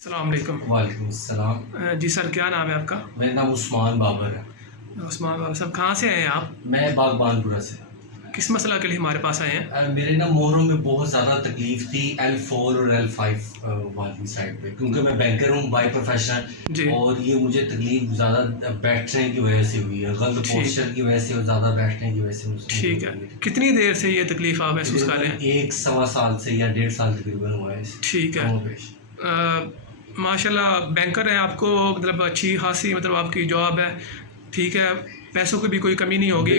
अस्सलाम वालेकुम। वालेकुम अस्सलाम। जी सर, क्या नाम है आपका? मेरा नाम उस्मान बाबर है। उस्मान बाबा साहब, कहाँ से आए हैं आप? मैं बागबानपुरा से। किस मसला के लिए हमारे पास आए हैं? मेरे ना मोहरों में बहुत ज़्यादा तकलीफ थी L4 और L5 वाली साइड पे, क्योंकि मैं बैंकर हूँ बाय जी। प्रोफेशन। और ये मुझे तकलीफ ज़्यादा बैठने की वजह से हुई है, गलत ठीक। पोस्चर की वजह से और ज़्यादा बैठने की वजह से मुझे ठीक है। कितनी देर से ये तकलीफ आप महसूस कर रहे हैं? एक सवा साल से या 1.5 साल तकरीबन हुआ है ठीक है। माशाल्लाह बैंकर है, आपको मतलब अच्छी खासी मतलब आपकी जॉब है, ठीक है, पैसों की भी कोई कमी नहीं होगी।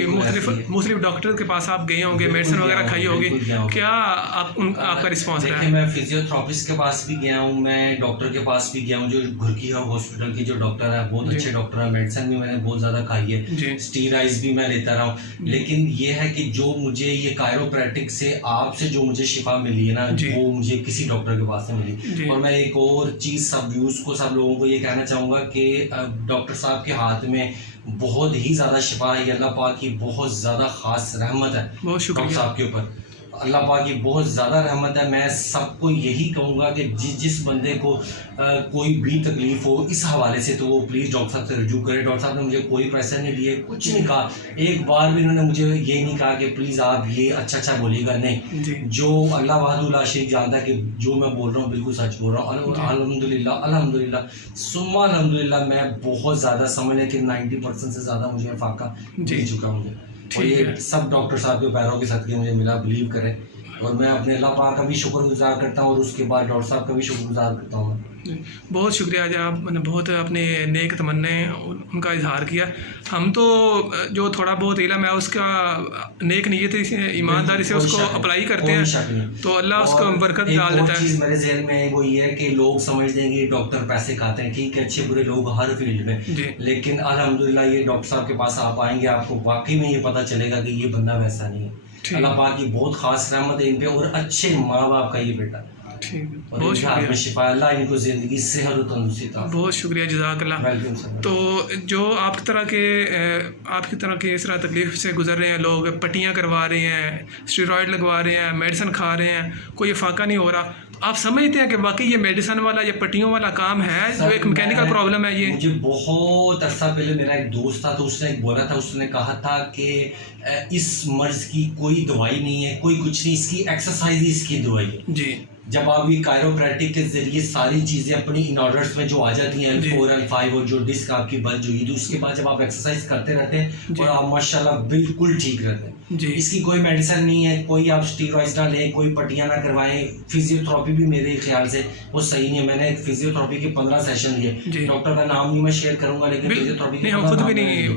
मुख्तलिफ डॉक्टर के पास आप गए होंगे, मेडिसिन वगैरह खाई होगी, क्या आपका रिस्पॉन्स रहा है? मैं फिजियोथेरेपिस्ट के पास भी गया हूँ, मैं डॉक्टर के पास भी गया हूँ, जो घुरकी हॉस्पिटल की जो डॉक्टर है बहुत अच्छे डॉक्टर है। मेडिसिन भी मैंने बहुत ज़्यादा खाई है, स्टीराइड्स भी मैं लेता रहा हूँ। लेकिन ये है कि जो मुझे ये कायरोप्रैक्टिक से आपसे जो मुझे शिफा मिली है ना, वो मुझे किसी डॉक्टर के पास से मिली। और मैं एक और चीज़ सब व्यूज़ को सब लोगों को ये कहना चाहूँगा कि डॉक्टर साहब के हाथ में बहुत ही ज़्यादा शिफा है। अल्लाह पाक की बहुत ज़्यादा ख़ास रहमत है डॉक्टर साहब के ऊपर। अल्लाह पाक की बहुत ज़्यादा रहमत है। मैं सबको यही कहूँगा कि जिस बंदे को कोई भी तकलीफ़ हो इस हवाले से, तो वो प्लीज़ डॉक्टर साहब से रजू करे। डॉक्टर साहब ने मुझे कोई पैसे नहीं दिए, कुछ नहीं कहा, एक बार भी उन्होंने मुझे ये नहीं कहा कि प्लीज़ आप ये अच्छा बोलिएगा। नहीं, जो अल्लाह वहदहुल शरीक जानता है कि जो मैं बोल रहा हूँ बिल्कुल सच बोल रहा हूँ। अल्हम्दुलिल्लाह अल्हम्दुलिल्लाह सुम्मा अल्हम्दुलिल्लाह, मैं बहुत ज़्यादा समझ लें कि 90% से ज़्यादा मुझे फाका मिल चुका मुझे। और ये सब डॉक्टर साहब के पैरों के सदके मुझे मिला, बिलीव करें। और मैं अपने अल्लाह पाक का भी शुक्रगुजार करता हूँ और उसके बाद डॉक्टर साहब का भी शुक्रगुजार करता हूँ। बहुत शुक्रिया जी, आपने बहुत अपने नेक तमन्ने उनका इजहार किया। हम तो जो थोड़ा बहुत इल्म है उसका नेक नीयत ईमानदारी से उसको अप्लाई करते हैं, तो अल्लाह उसको बरकत डाल देता है। चीज़ मेरे ज़हन में वो ये है कि लोग समझ देंगे डॉक्टर पैसे खाते हैं, ठीक है, अच्छे बुरे लोग हर फील्ड में, लेकिन अल्हम्दुलिल्लाह ये डॉक्टर साहब के पास आप आएंगे, आपको वाकई में ये पता चलेगा कि ये बंदा वैसा नहीं है। अल्लाह पाक की बहुत खास रहमत है इन पे, और अच्छे माँ बाप का ये बेटा। बहुत शुक्रिया, अल्लाह इनको जिंदगी सेहत और तंदुरुस्ती देता है। बहुत शुक्रिया, जज़ाकल्लाह। तो जो आपकी तरह के इस तरह तकलीफ से गुजर रहे हैं लोग, पट्टियाँ करवा रहे हैं, स्टेरॉइड लगवा रहे हैं, मेडिसिन खा रहे हैं, कोई फाका नहीं हो रहा, आप समझते हैं कि वाकई ये मेडिसिन वाला या पट्टियों वाला काम है जो एक मैकेनिकल प्रॉब्लम है? ये मुझे बहुत अरसा पहले मेरा एक दोस्त था, तो उसने बोला था, उसने कहा था कि इस मर्ज की कोई दवाई नहीं है, कोई कुछ नहीं, इसकी एक्सरसाइज ही इसकी दवाई है। जी, जब आप ये कायरोप्रैक्टिक के जरिए सारी चीज़ें अपनी इन ऑर्डर्स में जो आ जाती हैं, L4 L5 और जो डिस्क आपकी बल्ज हुई, तो उसके बाद जब आप एक्सरसाइज करते रहते हैं और आप माशाल्लाह बिल्कुल ठीक रहते हैं। इसकी कोई मेडिसिन नहीं है, कोई आप स्टीरॉइड्स ना लें, कोई पट्टियाँ ना करवाएं। फिजियोथेरेपी भी मेरे ख्याल से वो सही नहीं है। मैंने फिजियोथेरेपी के 15 सेशन लिए, डॉक्टर का नाम नहीं मैं शेयर करूंगा, लेकिन फिजियोथेरेपी के खुद भी नहीं,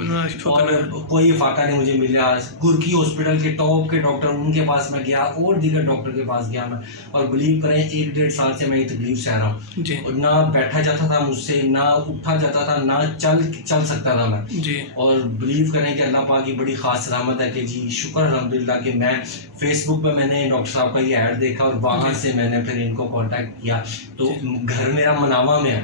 और कोई फाका नहीं मुझे मिला। गुरकी हॉस्पिटल के टॉप के डॉक्टर, उनके पास मैं गया और दीगर डॉक्टर के पास गया मैं, और बिलीव करें 1-1.5 साल से मैं ये तकलीफ सह रहा हूँ। और ना बैठा जाता था मुझसे, ना उठा जाता था, ना चल सकता था मैं। और बिलीव करें कि अल्लाह पाक की बड़ी खास रहमत है कि जी शुक्र अल्हम्दुलिल्लाह कि मैं फेसबुक पे मैंने डॉक्टर साहब का ये ऐड देखा और वहाँ से मैंने फिर इनको कांटेक्ट किया। तो घर मेरा मनावा में है,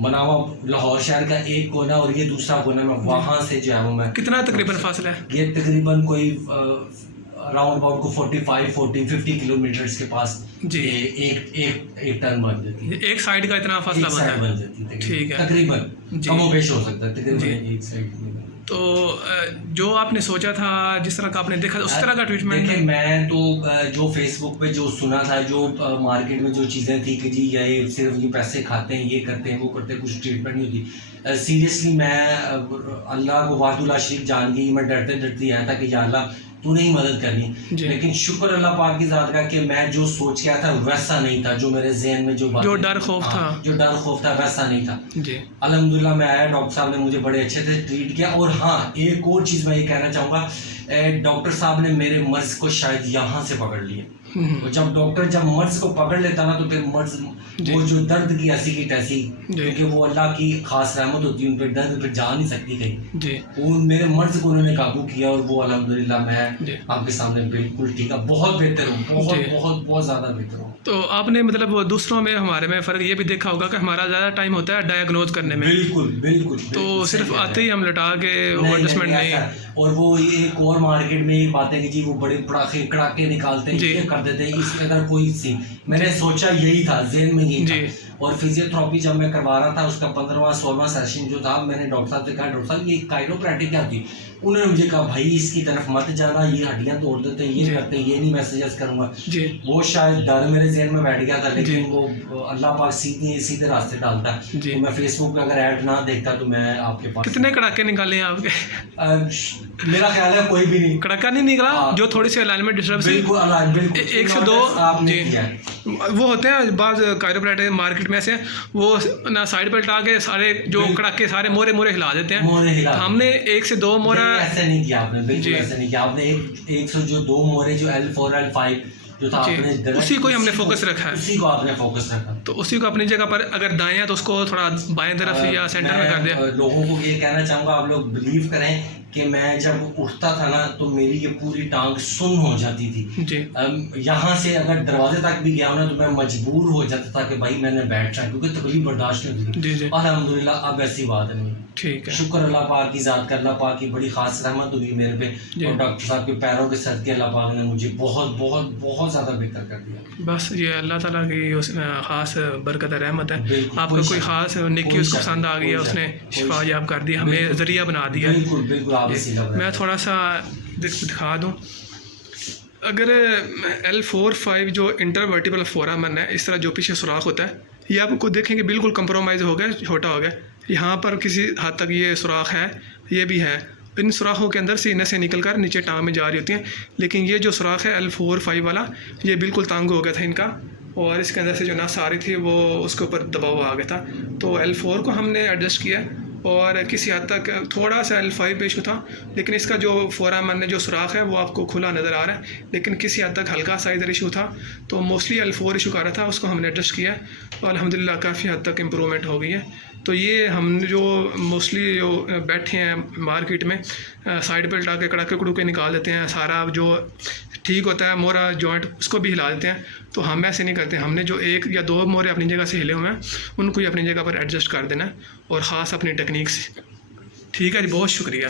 मनावा लाहौर शहर का एक कोना और ये दूसरा कोना, मैं वहाँ से जो है वो मैं। कितना तकरीबन फासला है? ये तकरीबन कोई राउंड अबाउट को 45-50 किलोमीटर्स के पास जी एक टर्न बन जाती है। एक साइड का इतना फासला बन जाती है, ठीक है, तकरीबन कम पेश हो सकता है, तकरीबन एक साइड। तो जो आपने सोचा था, जिस तरह का आपने देखा उस तरह का ट्रीटमेंट? देखिए, मैं तो जो फेसबुक पे जो सुना था, जो मार्केट में जो चीज़ें थी कि जी ये सिर्फ ये पैसे खाते हैं, ये करते हैं, वो करते हैं, कुछ ट्रीटमेंट नहीं होती। सीरियसली मैं अल्लाह को वहदहुल शरीक जान के मैं डरते आया था कि या अल्लाह तूने ही मदद करनी। लेकिन शुक्र अल्लाह पाक की ज़ात का कि मैं जो सोच के आया था वैसा नहीं था, जो मेरे जहन में जो डर खौफ था वैसा नहीं था। अल्हम्दुलिल्लाह मैं आया, डॉक्टर साहब ने मुझे बड़े अच्छे से ट्रीट किया। और हाँ, एक और चीज़ मैं ये कहना चाहूँगा, डॉक्टर साहब ने मेरे मर्ज को शायद यहाँ से पकड़ लिया। और जब मर्ज को पकड़ लेता ना, तो फिर मर्ज वो जो दर्द की ऐसी की तैसी, क्योंकि वो अल्लाह की खास रहमत होती है, उन पर दर्द पे जा नहीं सकती कहीं। वो मेरे मर्ज को उन्होंने काबू किया और वो अल्हम्दुलिल्लाह मैं आपके सामने बिल्कुल ठीक है, बहुत बेहतर हूँ, बहुत ज़्यादा बेहतर हूँ। तो आपने मतलब वो दूसरों में हमारे में फ़र्क ये भी देखा होगा कि हमारा ज़्यादा टाइम होता है डायग्नोज करने में। बिल्कुल तो सिर्फ आते ही हम लटा के एडजस्टमेंट नहीं। और वो एक और मार्केट में ये बात है कि जी वो बड़े कड़ाके निकालते हैं, कर देते हैं, इसके अंदर कोई सी। मैंने सोचा यही था, ज़हन में यही था। और फिजियोथेरेपी जब मैं करवा रहा था उसका 15वां 16वां सेशन जो था, मैंने डॉक्टर साहब से कहा डॉक्टर साहब ये काइरोप्रैक्टिक क्या होती है? उन्होंने मुझे कहा भाई इसकी तरफ मत जाना, ये हड्डियां तोड़ देते हैं, ये करते हैं, ये नहीं मैं सजेस्ट करूंगा। वो शायद डर मेरे ज़हन में बैठ गया था, लेकिन वो अल्लाह पाक सीधे रास्ते डालता है। तो मैं फेसबुक पे अगर ऐड ना देखता तो मैं आपके पास। कितने कड़ाके निकाले हैं आपके? मेरा ख्याल है कोई भी नहीं, कड़ाका नहीं निकला। जो थोड़ी सी अलाइनमेंट डिस्टर्ब सी, बिल्कुल 1 से 2 वो होते हैं बाद काइरोप्रैक्टर मार्केट में से, वो ना साइड पर लगा के सारे जो कड़ाके सारे मोरे हिला देते हैं। हमने 1 से 2 मोरा ऐसा नहीं किया आपने, बिल्कुल ऐसा नहीं किया आपने। एक से जो 2 मोरे जो L4 L5 जो था आपने उसी को ही हमने फोकस रखा है, उसी को आपने फोकस रखा। तो उसी को अपनी जगह पर, अगर दाएं है तो उसको थोड़ा बाएं तरफ या सेंटर में कर दिया। लोगों को ये कहना चाहूँगा, आप लोग बिलीव करें कि मैं जब उठता था ना तो मेरी ये पूरी टांग सुन्न हो जाती थी जी। यहाँ से अगर दरवाजे तक भी गया ना तो मैं मजबूर हो जाता था कि भाई मैंने बैठना, क्योंकि तकलीफ बर्दाश्त नहीं होती। अल्हम्दुलिल्लाह अब ऐसी बात नहीं। ठीक है, शुक्र अल्लाह पाक की ज़ात का, अल्लाह पाक की बड़ी खास रहमत हुई मेरे पे, और डॉक्टर साहब के पैरों के सदके अल्लाह पाक ने मुझे बहुत बहुत बहुत ज़्यादा बेहतर कर दिया। बस ये अल्लाह ताला की ख़ास बरकत रहमत है। आपका कोई ख़ास नेकी उसको पसंद आ गई है, उसने शिफा याब कर दी, हमें ज़रिया बना दिया। मैं थोड़ा सा दिखा दूँ, अगर L4-5 जो इंटरवर्टिबल फोरामन है, इस तरह जो पीछे सुराख होता है, ये आपको देखेंगे बिल्कुल कंप्रोमाइज़ हो गया, छोटा हो गया। यहाँ पर किसी हद तक ये सुराख है, ये भी है। इन सुराखों के अंदर सीने से निकल कर नीचे टांग में जा रही होती हैं, लेकिन ये जो सुराख है L4-5 वाला, ये बिल्कुल तंग हो गया था इनका, और इसके अंदर से जो नस आ रही थी वो उसके ऊपर दबाव आ गया था। तो L4 को हमने एडजस्ट किया, और किसी हद तक थोड़ा सा L5 पे इशू था, लेकिन इसका जो फोरामन में जो सुराख है वो आपको खुला नज़र आ रहा है, लेकिन किसी हद तक हल्का सा इधर इशू था, तो मोस्टली L4 इशू कर रहा था, उसको हमने एडजस्ट किया, तो अल्हम्दुलिल्लाह काफ़ी हद तक इम्प्रूवमेंट हो गई है। तो ये हम जो मोस्टली जो बैठे हैं मार्केट में, साइड पर लगा के कड़ाके कड़ूके निकाल देते हैं, सारा जो ठीक होता है मोरा जॉइंट उसको भी हिला देते हैं, तो हम ऐसे नहीं करते। हमने जो 1 या 2 मोरे अपनी जगह से हिले हुए हैं उनको ही अपनी जगह पर एडजस्ट कर देना है, और ख़ास अपनी टेक्निक से। ठीक है जी, बहुत शुक्रिया।